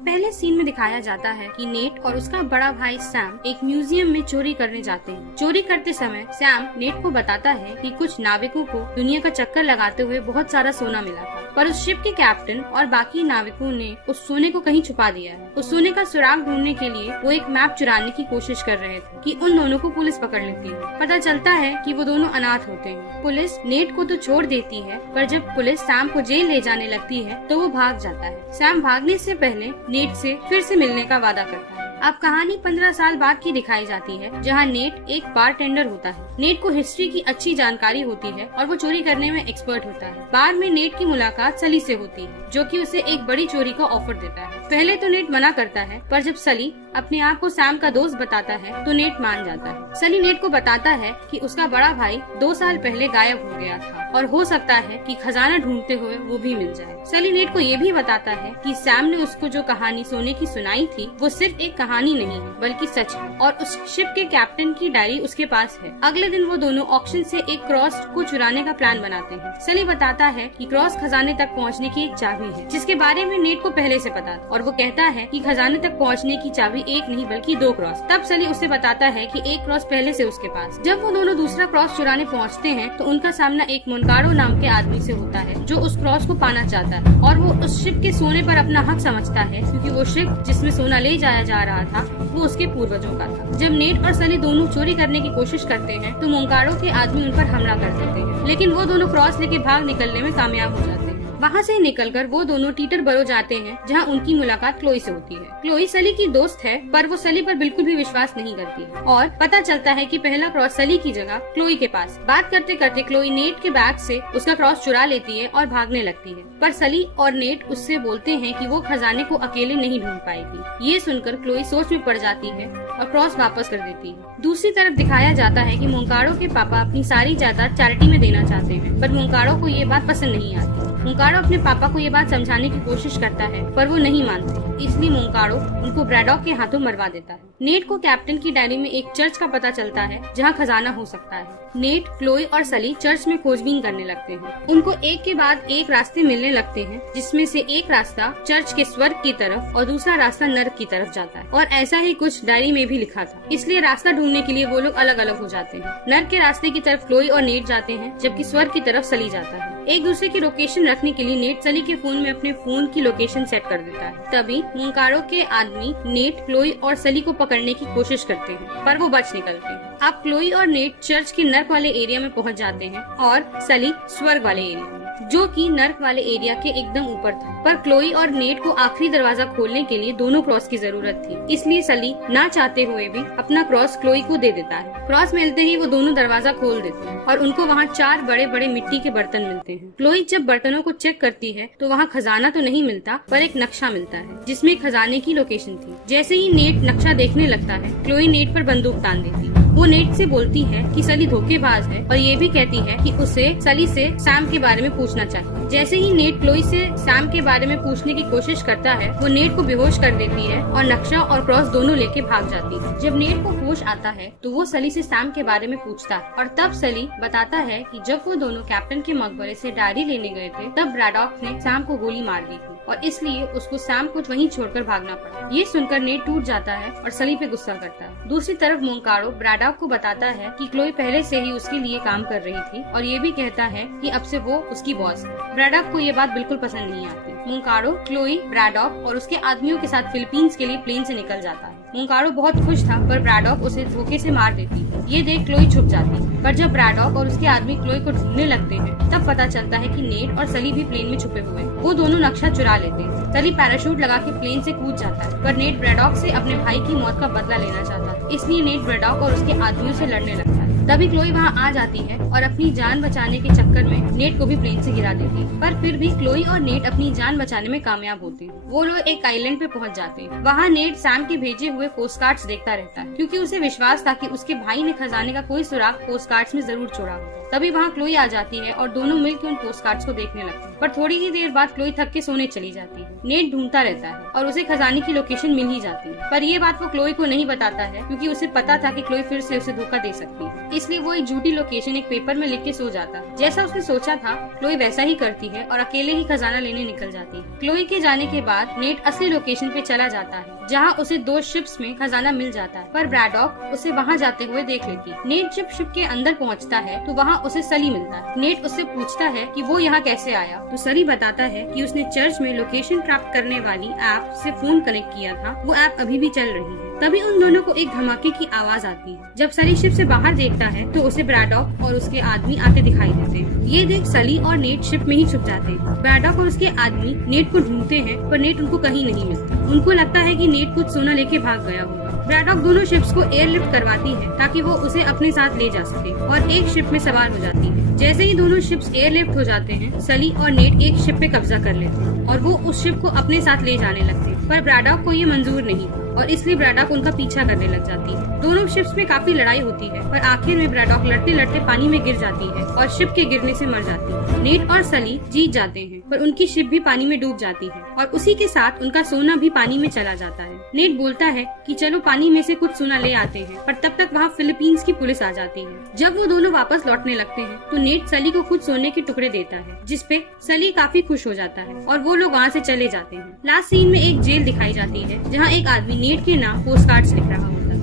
पहले सीन में दिखाया जाता है कि नेट और उसका बड़ा भाई सैम एक म्यूजियम में चोरी करने जाते हैं। चोरी करते समय सैम नेट को बताता है कि कुछ नाविकों को दुनिया का चक्कर लगाते हुए बहुत सारा सोना मिला था, पर उस शिप के कैप्टन और बाकी नाविकों ने उस सोने को कहीं छुपा दिया है। उस सोने का सुराग ढूंढने के लिए वो एक मैप चुराने की कोशिश कर रहे थे कि उन दोनों को पुलिस पकड़ लेती है। पता चलता है कि वो दोनों अनाथ होते हैं। पुलिस नेट को तो छोड़ देती है, पर जब पुलिस सैम को जेल ले जाने लगती है तो वो भाग जाता है। सैम भागने से पहले नेट से फिर से मिलने का वादा करता है। अब कहानी 15 साल बाद की दिखाई जाती है, जहाँ नेट एक बारटेंडर होता है। नेट को हिस्ट्री की अच्छी जानकारी होती है और वो चोरी करने में एक्सपर्ट होता है। बार में नेट की मुलाकात सली से होती है, जो कि उसे एक बड़ी चोरी का ऑफर देता है। पहले तो नेट मना करता है, पर जब सली अपने आप को सैम का दोस्त बताता है तो नेट मान जाता है। सली नेट को बताता है कि उसका बड़ा भाई 2 साल पहले गायब हो गया था और हो सकता है कि खजाना ढूंढते हुए वो भी मिल जाए। सली नेट को ये भी बताता है कि सैम ने उसको जो कहानी सोने की सुनाई थी वो सिर्फ एक कहानी नहीं है बल्कि सच है, और उस शिप के कैप्टन की डायरी उसके पास है। अगले दिन वो दोनों ऑक्शन से एक क्रॉस को चुराने का प्लान बनाते हैं। सली बताता है कि क्रॉस खजाने तक पहुंचने की एक चाबी है, जिसके बारे में नेट को पहले से पता था, और वो कहता है कि खजाने तक पहुंचने की चाबी एक नहीं बल्कि 2 क्रॉस। तब सली उसे बताता है कि एक क्रॉस पहले से उसके पास। जब वो दोनों दूसरा क्रॉस चुराने पहुंचते हैं तो उनका सामना एक मोनकारो नाम के आदमी से होता है, जो उस क्रॉस को पाना चाहता है, और वो उस शिप के सोने पर अपना हक समझता है, क्योंकि वो शिप जिसमें सोना ले जाया जा रहा था वो उसके पूर्वजों का था। जब नेट और सली दोनों चोरी करने की कोशिश करते हैं तो मोनकारो के आदमी उन पर हमला कर देते हैं, लेकिन वो दोनों क्रॉस लेके भाग निकलने में कामयाब हो जाते हैं। वहाँ से निकलकर वो दोनों टीटरबरो जाते हैं, जहाँ उनकी मुलाकात क्लोई से होती है। क्लोई सली की दोस्त है, पर वो सली पर बिल्कुल भी विश्वास नहीं करती है, और पता चलता है कि पहला क्रॉस सली की जगह क्लोई के पास। बात करते करते क्लोई नेट के बैग से उसका क्रॉस चुरा लेती है और भागने लगती है, पर सली और नेट उससे बोलते हैं कि वो खजाने को अकेले नहीं ढूंढ पाएगी। ये सुनकर क्लोई सोच में पड़ जाती है और क्रॉस वापस कर देती है। दूसरी तरफ दिखाया जाता है कि मोनकारो के पापा अपनी सारी जायदाद चैरिटी में देना चाहते हैं, पर मोनकारो को ये बात पसंद नहीं आती। मोनकारो अपने पापा को ये बात समझाने की कोशिश करता है, पर वो नहीं मानते, इसलिए मोनकारो उनको ब्रैडॉक के हाथों मरवा देता है। नेट को कैप्टन की डायरी में एक चर्च का पता चलता है, जहाँ खजाना हो सकता है। नेट, क्लोई और सली चर्च में खोजबीन करने लगते हैं। उनको एक के बाद एक रास्ते मिलने लगते हैं, जिसमें से एक रास्ता चर्च के स्वर्ग की तरफ और दूसरा रास्ता नर्क की तरफ जाता है, और ऐसा ही कुछ डायरी में भी लिखा था। इसलिए रास्ता ढूंढने के लिए वो लोग अलग अलग हो जाते हैं। नर्क के रास्ते की तरफ क्लोई और नेट जाते हैं, जबकि स्वर्ग की तरफ सली जाता है। एक दूसरे की लोकेशन रखने के लिए नेट सली के फोन में अपने फोन की लोकेशन सेट कर देता है। तभी मोनकारो के आदमी नेट, क्लोई और सली को पकड़ने की कोशिश करते हैं, पर वो बच निकलते हैं। अब क्लोई और नेट चर्च के नर्क वाले एरिया में पहुंच जाते हैं और सली स्वर्ग वाले एरिया में, जो कि नर्क वाले एरिया के एकदम ऊपर था। पर क्लोई और नेट को आखिरी दरवाजा खोलने के लिए दोनों क्रॉस की जरूरत थी, इसलिए सली ना चाहते हुए भी अपना क्रॉस क्लोई को दे देता है। क्रॉस मिलते ही वो दोनों दरवाजा खोल देते हैं और उनको वहाँ 4 बड़े बड़े मिट्टी के बर्तन मिलते हैं। क्लोई जब बर्तनों को चेक करती है तो वहाँ खजाना तो नहीं मिलता, पर एक नक्शा मिलता है जिसमें खजाने की लोकेशन थी। जैसे ही नेट नक्शा देखने लगता है, क्लोई नेट पर बंदूक तान देती है। वो नेट से बोलती है कि सली धोखेबाज है, और ये भी कहती है कि उसे सली से सैम के बारे में पूछना चाहिए। जैसे ही नेट क्लोई से सैम के बारे में पूछने की कोशिश करता है, वो नेट को बेहोश कर देती है और नक्शा और क्रॉस दोनों लेके भाग जाती है। जब नेट को होश आता है तो वो सली से सैम के बारे में पूछता है, और तब सली बताता है कि जब वो दोनों कैप्टन के मकबरे से डायरी लेने गए थे, तब ब्रैडॉक ने सैम को गोली मार दी थी, और इसलिए उसको सैम को वहीं छोड़कर भागना पड़ा। ये सुनकर नेट टूट जाता है और सली पे गुस्सा करता है। दूसरी तरफ मोनकारो ब्रैडॉक को बताता है कि क्लोई पहले से ही उसके लिए काम कर रही थी, और ये भी कहता है कि अब से वो उसकी बॉस है। ब्रैडॉक को ये बात बिल्कुल पसंद नहीं आती। मोनकारो, क्लोई, ब्रैडॉक और उसके आदमियों के साथ फिलीपींस के लिए प्लेन से निकल जाता है। मोनकारो बहुत खुश था, पर ब्रैडॉक उसे धोखे से मार देती है। ये देख क्लोई छुप जाती है, पर जब ब्रैडॉक और उसके आदमी क्लोई को ढूंढने लगते हैं, तब पता चलता है कि नेट और सली भी प्लेन में छुपे हुए हैं। वो दोनों नक्शा चुरा लेते हैं। सली पैराशूट लगा के प्लेन से कूद जाता है, पर नेट ब्रैडॉक से अपने भाई की मौत का बदला लेना चाहता था, इसलिए नेट ब्रैडॉक और उसके आदमियों से लड़ने लगता है। तभी क्लोई वहाँ आ जाती है और अपनी जान बचाने के चक्कर में नेट को भी प्लेन से गिरा देती है, पर फिर भी क्लोई और नेट अपनी जान बचाने में कामयाब होते हैं। वो लोग एक आइलैंड पे पहुँच जाते हैं। वहाँ नेट सैम के भेजे हुए पोस्ट कार्ड्स देखता रहता है, क्योंकि उसे विश्वास था कि उसके भाई ने खजाने का कोई सुराग पोस्ट कार्ड्स में जरूर छोड़ा होगा। तभी वहाँ क्लोई आ जाती है और दोनों मिलकर उन पोस्ट कार्ड्स को देखने लगते हैं। पर थोड़ी ही देर बाद क्लोई थक के सोने चली जाती है। नेट ढूंढता रहता है और उसे खजाने की लोकेशन मिल ही जाती है, पर ये बात वो क्लोई को नहीं बताता है क्योंकि उसे पता था कि क्लोई फिर से उसे धोखा दे सकती है। इसलिए वो एक झूठी लोकेशन एक पेपर में लिख के सो जाता है। जैसा उसने सोचा था क्लोई वैसा ही करती है और अकेले ही खजाना लेने निकल जाती है। क्लोई के जाने के बाद नेट असली लोकेशन पे चला जाता है जहाँ उसे 2 शिप्स में खजाना मिल जाता है, पर ब्रैडॉक उसे वहाँ जाते हुए देख लेती है। नेट जब शिप के अंदर पहुँचता है तो वहाँ उसे सली मिलता है। नेट उससे पूछता है कि वो यहाँ कैसे आया, तो सली बताता है कि उसने चर्च में लोकेशन प्राप्त करने वाली ऐप से फोन कनेक्ट किया था, वो ऐप अभी भी चल रही है। तभी उन दोनों को एक धमाके की आवाज आती है। जब सली शिप से बाहर देखता है तो उसे ब्रैडॉक और उसके आदमी आते दिखाई देते हैं। ये देख सली और नेट शिप में ही छुप जाते हैं। ब्रैडॉक और उसके आदमी नेट को ढूंढते हैं पर नेट उनको कहीं नहीं मिलता। उनको लगता है कि नेट कुछ सोना लेके भाग गया होगा। ब्रैडॉक दोनों शिप्स को एयरलिफ्ट करवाती है ताकि वो उसे अपने साथ ले जा सके और एक शिप में सवार हो जाती है। जैसे ही दोनों शिप्स एयरलिफ्ट हो जाते हैं, सली और नेट एक शिप पे कब्जा कर लेते हैं और वो उस शिप को अपने साथ ले जाने लगते हैं, पर ब्रैडॉक को ये मंजूर नहीं और इसलिए ब्रैडॉक उनका पीछा करने लग जाती है। दोनों शिप्स में काफी लड़ाई होती है, पर आखिर में ब्रैडॉक लड़ते लड़ते पानी में गिर जाती है और शिप के गिरने से मर जाती है। नेट और सली जीत जाते हैं, पर उनकी शिप भी पानी में डूब जाती है और उसी के साथ उनका सोना भी पानी में चला जाता है। नेट बोलता है कि चलो पानी में से कुछ सोना ले आते हैं, पर तब तक वहाँ फिलीपींस की पुलिस आ जाती है। जब वो दोनों वापस लौटने लगते हैं तो नेट सली को कुछ सोने के टुकड़े देता है, जिसपे सली काफी खुश हो जाता है और वो लोग वहाँ से चले जाते हैं। लास्ट सीन में एक जेल दिखाई जाती है जहाँ एक आदमी नेट के नाम पोस्ट कार्ड्स लिख रहा होता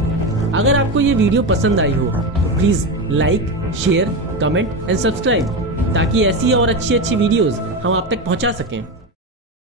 है। अगर आपको ये वीडियो पसंद आई हो तो please like, share, comment and subscribe ताकि ऐसी और अच्छी वीडियोस हम आप तक पहुंचा सकें।